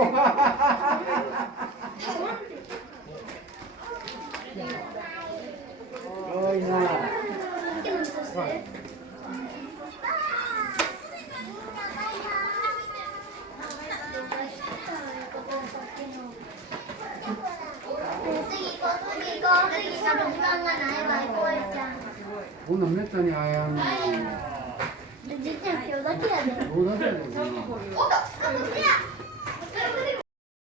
Rồi nè. 오늘 몇 잔이 아야? 진짜 몇 개야 돼? 못 하셔야 되구나.